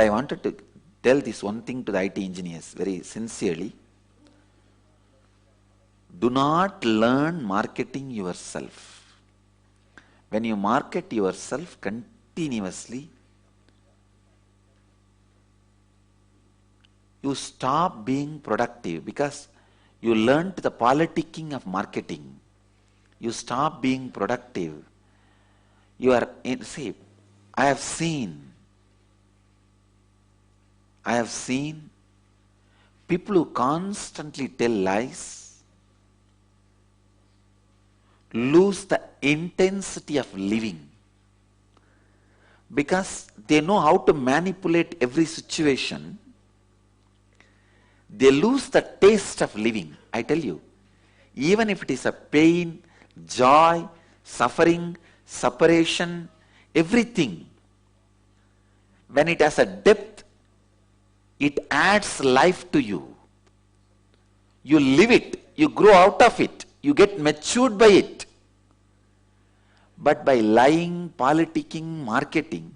But I wanted to tell this one thing to the IT engineers very sincerely. Do not learn marketing yourself. When you market yourself continuously, you stop being productive because you learnt the politicking of marketing. You stop being productive. You are in, see, I have seen people who constantly tell lies lose the intensity of living because they know how to manipulate every situation. They lose the taste of living. I tell you, even if it is a pain, joy, suffering, separation, everything, when it has a depth, it adds life to you. You live it, you grow out of it, you get matured by it. But by lying, politicking, marketing,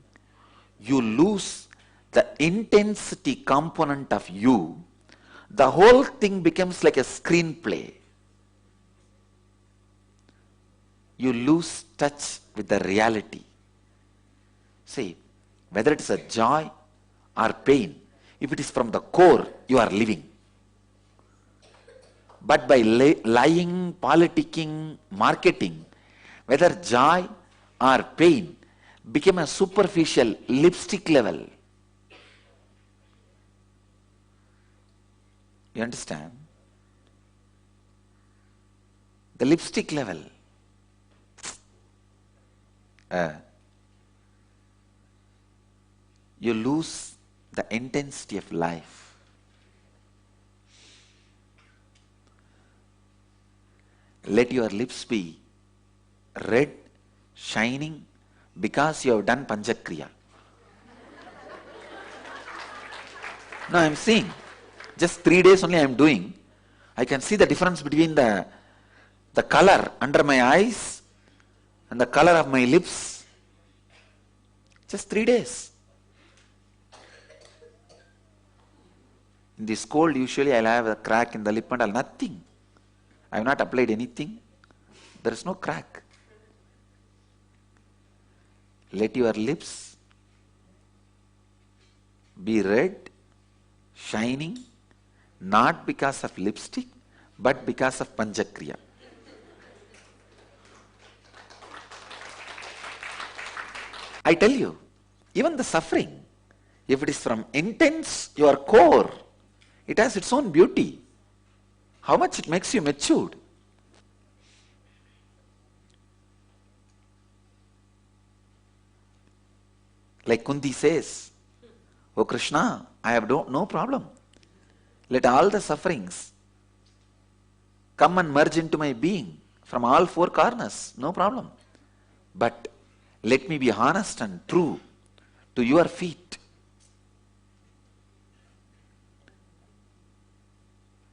you lose the intensity component of you. The whole thing becomes like a screenplay. You lose touch with the reality. See, whether it is a joy or pain, if it is from the core, you are living. But by lying, politicking, marketing, whether joy or pain became a superficial lipstick level. You understand? The lipstick level. You lose the intensity of life. Let your lips be red, shining, because you have done Panchakriya. No, I am seeing. Just 3 days only I am doing. I can see the difference between the color under my eyes and the color of my lips. Just 3 days. In this cold, usually I'll have a crack in the lip and all. Nothing. I have not applied anything. There is no crack. Let your lips be red, shining, not because of lipstick, but because of Panchakriya. I tell you, even the suffering, if it is from intense, your core, it has its own beauty. How much it makes you matured. Like Kunti says, "Oh Krishna, I have no problem. Let all the sufferings come and merge into my being from all four corners, no problem. But let me be honest and true to your feet.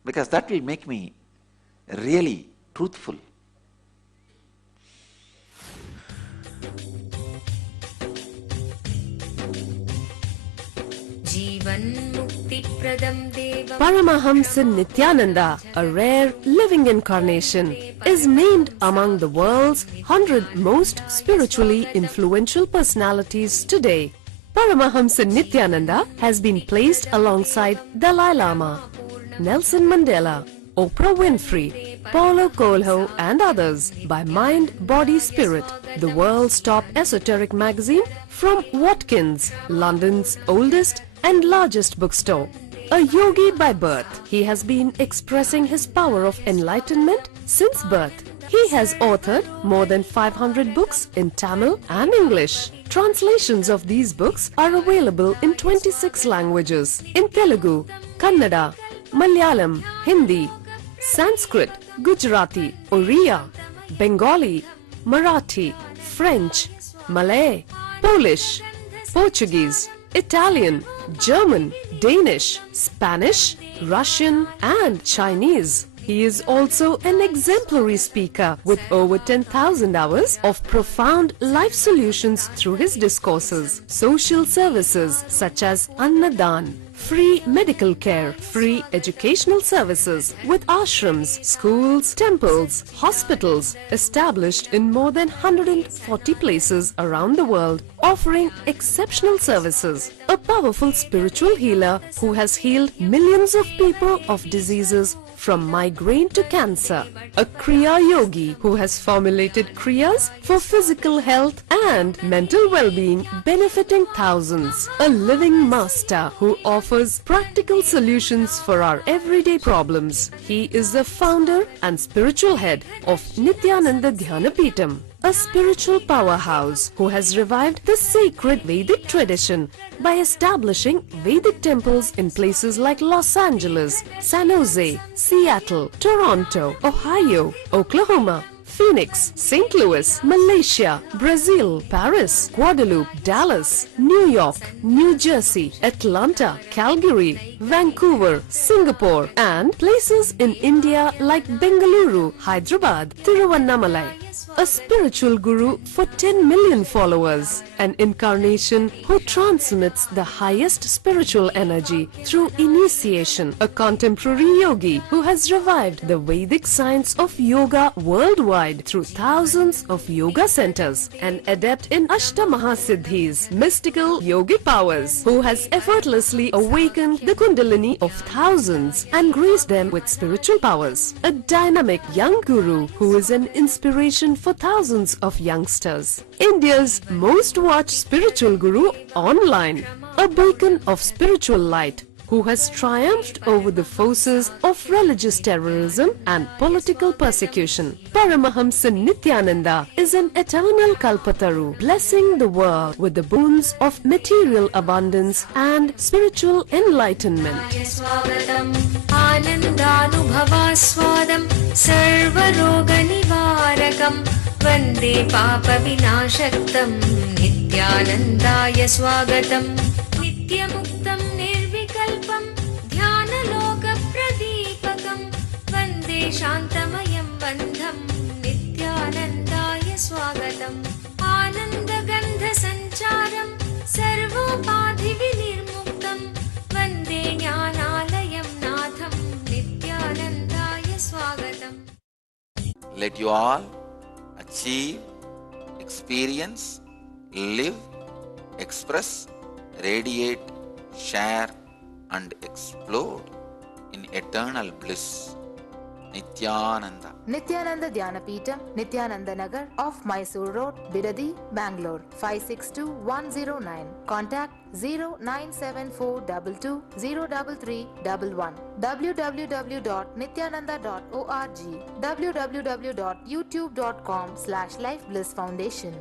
Because that will make me really truthful." Paramahamsa Nityananda, a rare living incarnation, is named among the world's 100 most spiritually influential personalities today. Paramahamsa Nityananda has been placed alongside Dalai Lama, Nelson Mandela, Oprah Winfrey, Paulo Coelho and others by Mind, Body, Spirit, the world's top esoteric magazine from Watkins, London's oldest and largest bookstore. A yogi by birth, he has been expressing his power of enlightenment since birth. He has authored more than 500 books in Tamil and English. Translations of these books are available in 26 languages in Telugu, Kannada, Malayalam, Hindi, Sanskrit, Gujarati, Oriya, Bengali, Marathi, French, Malay, Polish, Portuguese, Italian, German, Danish, Spanish, Russian and Chinese. He is also an exemplary speaker with over 10,000 hours of profound life solutions through his discourses. Social services such as Annadan, free medical care, free educational services with ashrams, schools, temples, hospitals established in more than 140 places around the world, offering exceptional services. A powerful spiritual healer who has healed millions of people of diseases from migraine to cancer. A Kriya Yogi who has formulated Kriyas for physical health and mental well-being, benefiting thousands. A living master who offers practical solutions for our everyday problems. He is the founder and spiritual head of Nityananda Dhyanapitham, a spiritual powerhouse who has revived the sacred Vedic tradition by establishing Vedic temples in places like Los Angeles, San Jose, Seattle, Toronto, Ohio, Oklahoma, Phoenix, St. Louis, Malaysia, Brazil, Paris, Guadeloupe, Dallas, New York, New Jersey, Atlanta, Calgary, Vancouver, Singapore, and places in India like Bengaluru, Hyderabad, Tiruvannamalai. A spiritual guru for 10 million followers, an incarnation who transmits the highest spiritual energy through initiation, a contemporary yogi who has revived the Vedic science of yoga worldwide through thousands of yoga centers, an adept in Ashtamahasiddhis, mystical yogic powers, who has effortlessly awakened the Kundalini of thousands and graced them with spiritual powers, a dynamic young guru who is an inspiration for thousands of youngsters. India's most watched spiritual guru online, a beacon of spiritual light who has triumphed over the forces of religious terrorism and political persecution. Paramahamsa Nityananda is an eternal Kalpataru, blessing the world with the boons of material abundance and spiritual enlightenment. आनन्दानुभवास्वादं सर्वरोगनिवारकं वन्दे पापविनाशक्तं नित्यानन्दाय स्वागतं नित्यमुक्तं निर्विकल्पं ध्यानलोकप्रदीपकं वन्दे शान्तमयं बन्धं नित्यानन्दाय स्वागतम् आनन्दगन्धसञ्चारं सर्वोपाधिविनिर्मुक्तं वन्दे ज्ञानालयं नाथं नित्यानन्दाय स्वागतम्. Let you all achieve, experience, live, express, radiate, share and explode in eternal bliss. Nityananda. Nityananda Dhyanapitham, Nityananda Nagar off Mysore Road, Bidadi, Bangalore 562109. Contact 09742203311. www.nityananda.org. www.youtube.com/Life Bliss Foundation.